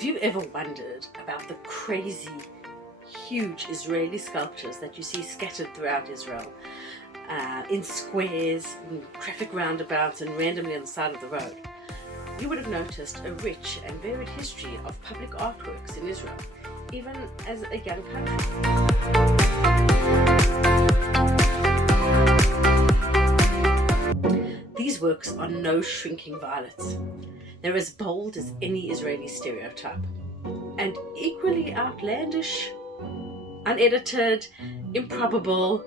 If you've ever wondered about the crazy, huge Israeli sculptures that you see scattered throughout Israel, in squares, in traffic roundabouts, and randomly on the side of the road, you would have noticed a rich and varied history of public artworks in Israel, even as a young country. These works are no shrinking violets. They're as bold as any Israeli stereotype, and equally outlandish, unedited, improbable,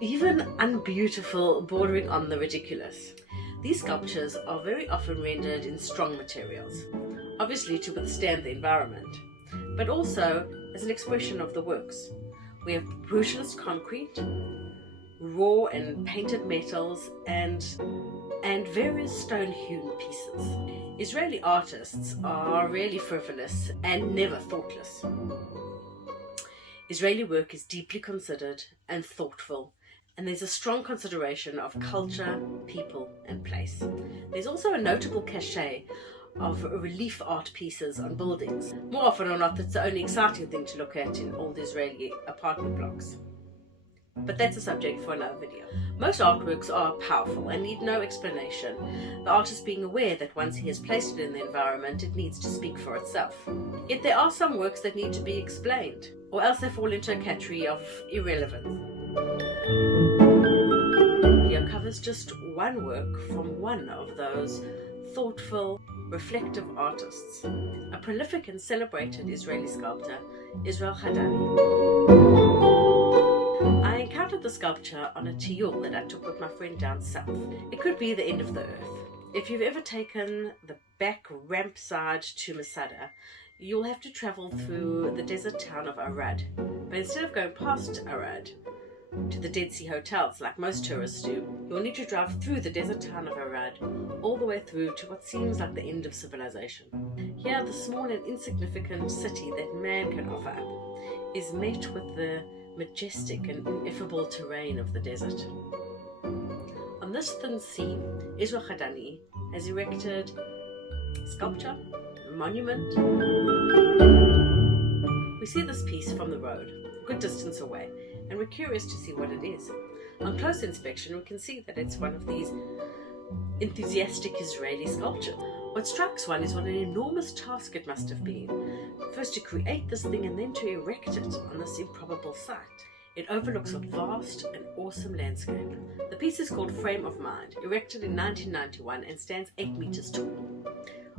even unbeautiful, bordering on the ridiculous. These sculptures are very often rendered in strong materials, obviously to withstand the environment, but also as an expression of the works. We have brutalist concrete, raw and painted metals, and various stone-hewn pieces. Israeli artists are rarely frivolous and never thoughtless. Israeli work is deeply considered and thoughtful, and there's a strong consideration of culture, people, and place. There's also a notable cachet of relief art pieces on buildings. More often or not, that's the only exciting thing to look at in old Israeli apartment blocks. But that's a subject for another video. Most artworks are powerful and need no explanation, the artist being aware that once he has placed it in the environment, it needs to speak for itself. Yet there are some works that need to be explained, or else they fall into a category of irrelevance. Here covers just one work from one of those thoughtful, reflective artists, a prolific and celebrated Israeli sculptor, Hadany. I encountered the sculpture on a tiyul that I took with my friend down south. It could be the end of the earth. If you've ever taken the back ramp side to Masada, you'll have to travel through the desert town of Arad. But instead of going past Arad to the Dead Sea hotels like most tourists do, you'll need to drive through the desert town of Arad all the way through to what seems like the end of civilization. Here, the small and insignificant city that man can offer up is met with the majestic and ineffable terrain of the desert. On this thin sea, Hadany has erected sculpture, a monument. We see this piece from the road, a good distance away, and we're curious to see what it is. On close inspection, we can see that it's one of these enthusiastic Israeli sculptures. What strikes one is what an enormous task it must have been, first to create this thing and then to erect it on this improbable site. It overlooks a vast and awesome landscape. The piece is called Frame of Mind, erected in 1991 and stands 8 meters tall.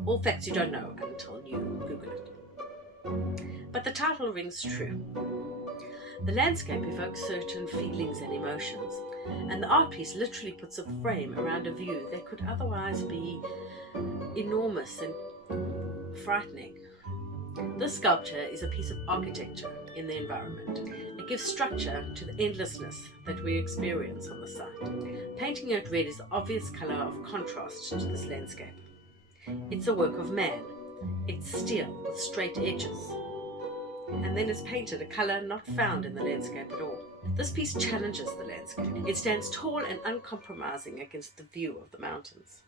All facts you don't know until you Google it. But the title rings true. The landscape evokes certain feelings and emotions, and the art piece literally puts a frame around a view that could otherwise be enormous and frightening. This sculpture is a piece of architecture in the environment. It gives structure to the endlessness that we experience on the site. Painting it red is the obvious colour of contrast to this landscape. It's a work of man. It's steel with straight edges. And then it's painted a colour not found in the landscape at all. This piece challenges the landscape. It stands tall and uncompromising against the view of the mountains.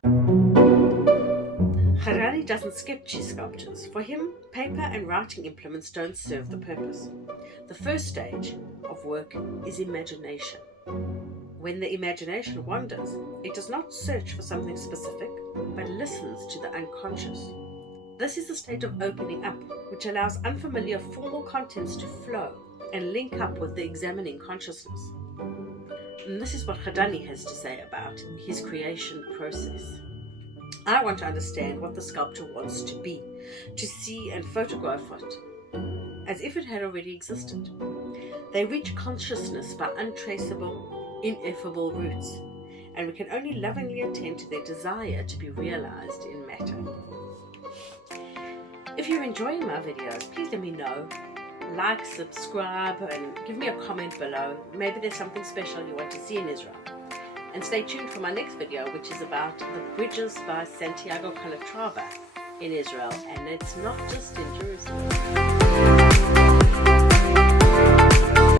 Hadany doesn't skip cheese sculptures. For him, paper and writing implements don't serve the purpose. The first stage of work is imagination. When the imagination wanders, it does not search for something specific, but listens to the unconscious. This is the state of opening up, which allows unfamiliar formal contents to flow and link up with the examining consciousness. And this is what Hadany has to say about his creation process. I want to understand what the sculptor wants to be, to see and photograph it, as if it had already existed. They reach consciousness by untraceable, ineffable roots, and we can only lovingly attend to their desire to be realized in matter. If you're enjoying my videos, please let me know. Like, subscribe, and give me a comment below. Maybe there's something special you want to see in Israel. And stay tuned for my next video, which is about the bridges by Santiago Calatrava in Israel, and it's not just in Jerusalem.